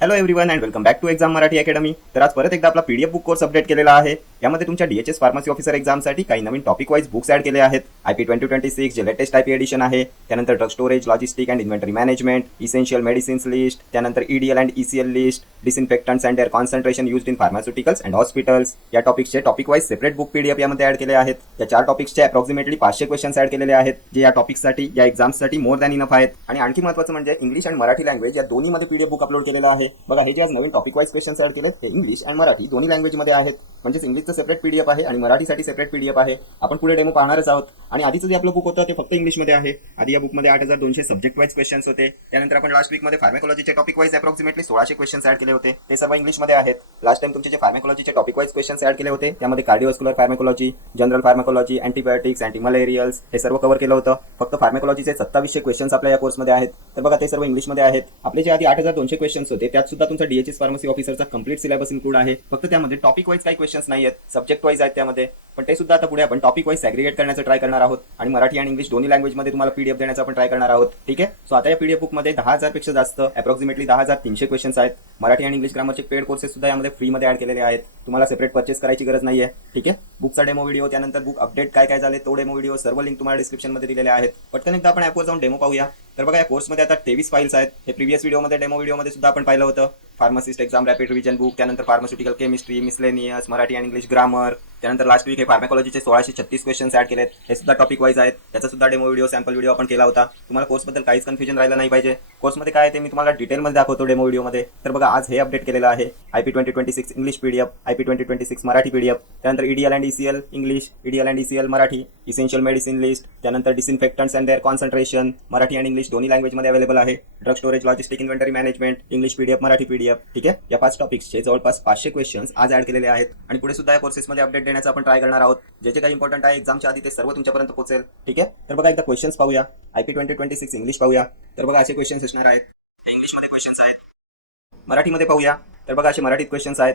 Hello everyone and welcome back to Exam Marathi Academy. तर आज परत एकदा आपला पीडीएफ बुक कोर्स अपडेट केलेला आहे. यामध्ये तुमच्या डीएचएस फार्मसी ऑफिसर एक्झामसाठी काही नवीन टॉपिक वाईज बुक्स ॲड केले आहेत. आयपी 2026 जे लेटेस्ट आयपी एडिशन आहे, त्यानंतर drug storage, logistic and inventory management, essential medicines list, त्यानंतर EDL and ECL list, disinfectants and their concentration used in pharmaceuticals and hospitals या टॉपिक्सचे topic wise separate book PDF यामध्ये add केले आहेत. या 4 टॉपिक्सचे approximately 500 questions add केलेले आहेत, जे या टॉपिक्ससाठी या एक्झामसाठी मोर दॅन इनफ आहेत. आणि आणखी महत्त्वाचं म्हणजे इंग्लिश आणि मराठी लँग्वेज या दोन्हीमध्ये पीडीएफ बुक अपलोड केलेलं आहे. बघा, हे जे आज नवीन टॉपिक वाईज क्वेश्चन्स ॲड केलेत हे इंग्लिश आणि मराठी दोन्ही लँग्वेजमध्ये आहेत. म्हणजेच इंग्लिशचं सेपरेट पीडीएफ आहे आणि मराठीसाठी सेपरेट पीडीएफ आहे. आपण पुढे डेमो पाहणारच आहोत. आणि आधीचं जे आपलं बुक होतं ते फक्त इंग्लिशमध्ये आहे. आधी या बुकमध्ये 8200 सब्जेक्ट वाईज क्वेश्चन्स होते. त्यानंतर आपण लास्ट वीकमध्ये फार्मेकोलॉजीचे topic wise approximately 1600 questions add केले होते. ते सर्व इंग्लिशमध्ये आहेत. लास्ट टाइम तुमचे जे फार्मेकोलॉजीचे टॉपिक वाईज क्वेश्चन्स ॲड केले होते त्यामध्ये कार्डिओव्हास्क्युलर फार्मेकोलॉजी, जनरल फार्मेकोलॉजी, अँटीबायोटिक्स, अँटीमलेरियल्स हे सर्व कव्हर केलं होतं. फक्त फार्मेकोलॉजीचे 2700 क्वेश्चन्स आपल्या या कोर्समध्ये आहेत. तर बघा, ते सर्व इंग्लिशमध्ये आहेत. आपले जे आधी 8200 क्वेश्चन्स होते त्यात सुद्धा तुमचा डीएचएस फार्मसी ऑफिसरचा कंप्लीट सिलेबस इन्क्लूड आहे. फक्त त्यामध्ये टॉपिक वाईज काही क्वेश्चन्स नाही आहेत, सब्जेक्ट वाईज आहेत त्यामध्ये. पण ते सुद्धा आता पुढे आपण टॉपिक वाईज सॅग्रिगेट करण्याचा ट्राय करणार आहोत आणि मराठी आणि इंग्लिश दोन्ही लँग्वेजमध्ये तुम्हाला पीडीएफ देण्याचा आपण ट्राय करणार आहोत. ठीक आहे. सो आता या पीडीएफ बुकमध्ये 10,000 पेक्षा जास्त अप्रॉक्सिमेटली 10,300 क्वेश्चन्स आहेत. मराठी आणि इंग्लिश ग्रामरचे पेड कोर्सेस सुद्धा यामध्ये फ्रीमध्ये ॲड केलेले आहेत. तुम्हाला सेपरेट परचेस करायची गरज नाही आहे. ठीक आहे. बुकचा डेमो व्हिडिओ, त्यानंतर बुक अपडेट काय काय झाले तो डेमो व्हिडिओ, सर्व लिंक तुम्हाला डिस्क्रिप्शनमध्ये दिलेले आहेत. पटकन एकदा आपण ॲपवर जाऊन डेमो पाहूया. तर बघा, या कोर्समध्ये आता 23 फाईल्स आहेत. हे प्रिव्हियस व्हिडिओमध्ये डेमो व्हिडिओमध्ये सुद्धा आपण पाहिलं होतं. Pharmacist exam rapid revision book, त्यानंतर फार्मास्युटिकल केमिस्ट्री, मिसलेनियस, मराठी आणि इंग्लिश ग्रामर, त्यानंतर लास्ट वीक हे फार्माकोलॉजीचे 1636 क्वेश्चन्स ॲड केलेत. हे सुद्धा टॉपिक वाईज आहेत. त्याचा सुद्धा डेमो व्हिडिओ, सॅम्पल व्हिडिओ आपण केला होता. तुम्हाला कोर्सबद्दल काहीच कन्फ्युजन राहिलं नाही पाहिजे. कोर्समध्ये काय आहे ते मी तुम्हाला डिटेलमध्ये दाखवतो डेमो व्हिडिओमध्ये. तर बघा, आज हे अपडेट केलेलं आहे. IP 2026 English PDF, IP 2026 Marathi PDF, त्यानंतर EDL and ECL English, EDL and ECL Marathi, essential medicine list, त्यानंतर disinfectants and their concentration Marathi आणि इंग्लिश दोन्ही लँग्वेजमध्ये अवेलेबल आहे. Drug storage, logistic, inventory management English PDF, Marathi PDF. ठीक आहे. या 5 टॉपिक्सचे जवळपास 500 क्वेश्चन्स आज ॲड केलेले आहेत आणि पुढे सुद्धा या कोर्सेसमध्ये अपडेट देण्याचा आपण ट्राय करणार आहोत. जे जे काही इंपॉर्टंट आहे एक्झामच्या आधी ते सर्व तुमच्यापर्यंत पोहोचेल. ठीक आहे. तर बघा, एकदा क्वेश्चन्स पाहूया. आयपी 2026 इंग्लिश पाहूया. तर बघा, असे क्वेश्चन्स असणार आहेत. इंग्लिशमध्ये क्वेश्चन्स आहेत. मराठीमध्ये पाहूया. तर बघा, असे मराठीत क्वेश्चन्स आहेत.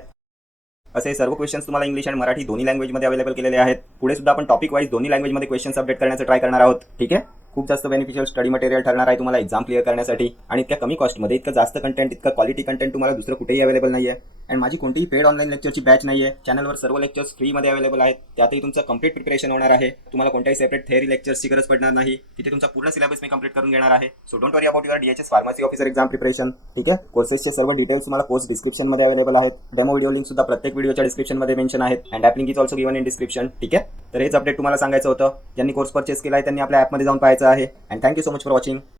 असे सर्व क्वेश्चन्स तुम्हाला इंग्लिश आणि मराठी दोन्ही लँग्वेजमध्ये अवेलेबल केलेले आहेत. पुढे सुद्धा आपण टॉपिक वाईज दोन्ही लँग्वेजमध्ये क्वेश्चन्स अपडेट करण्याचा ट्राय करणार आहोत. ठीक आहे. खूप जास्त बेनिफिशियल स्टडी मटेरियल ठरणार आहे तुम्हाला एक्झाम क्लिअर करण्यासाठी. आणि इतक्या कमी कॉस्टमध्ये इतकं जास्त कंटेंट, इतकं क्वालिटी कंटेंट तुम्हाला दुसरं कुठेही अवेलेबल नाही आहे. आणि माझी कोणतीही पेड ऑनलाईन लेक्चरची बॅच नाही आहे. चॅनलवर सर्व लेक्चर्स फ्रीमध्ये अवेलेबल आहेत. त्यातही तुमचं कंप्लीट प्रिपरेशन होणार आहे. तुम्हाला कोणत्याही सेपरेट थेअरी लेक्चर्सची गरज पडणार नाही. तिथे तुमचा पूर्ण सिलेबस मी कंप्लीट करून घेणार आहे. So don't worry about your DHS pharmacy officer exam preparation. ठीक आहे. कोर्सेसचे सर्व डिटेल्स तुम्हाला कोर्स डिस्क्रिप्शनमध्ये अवेलेबल आहेत. डेमो व्हिडिओ लिंक सुद्धा प्रत्येक व्हिडिओच्या डिस्क्रिप्शनमध्ये मेन्शन आहेत. And app link is also given in description. ठीक आहे. तर हेच अपडेट तुम्हाला सांगायचं होतं. ज्यांनी कोर्स परचेस केला आहे त्यांनी आपल्या ॲपमध्ये जाऊन पाहायचं आहे. And thank you so much for watching.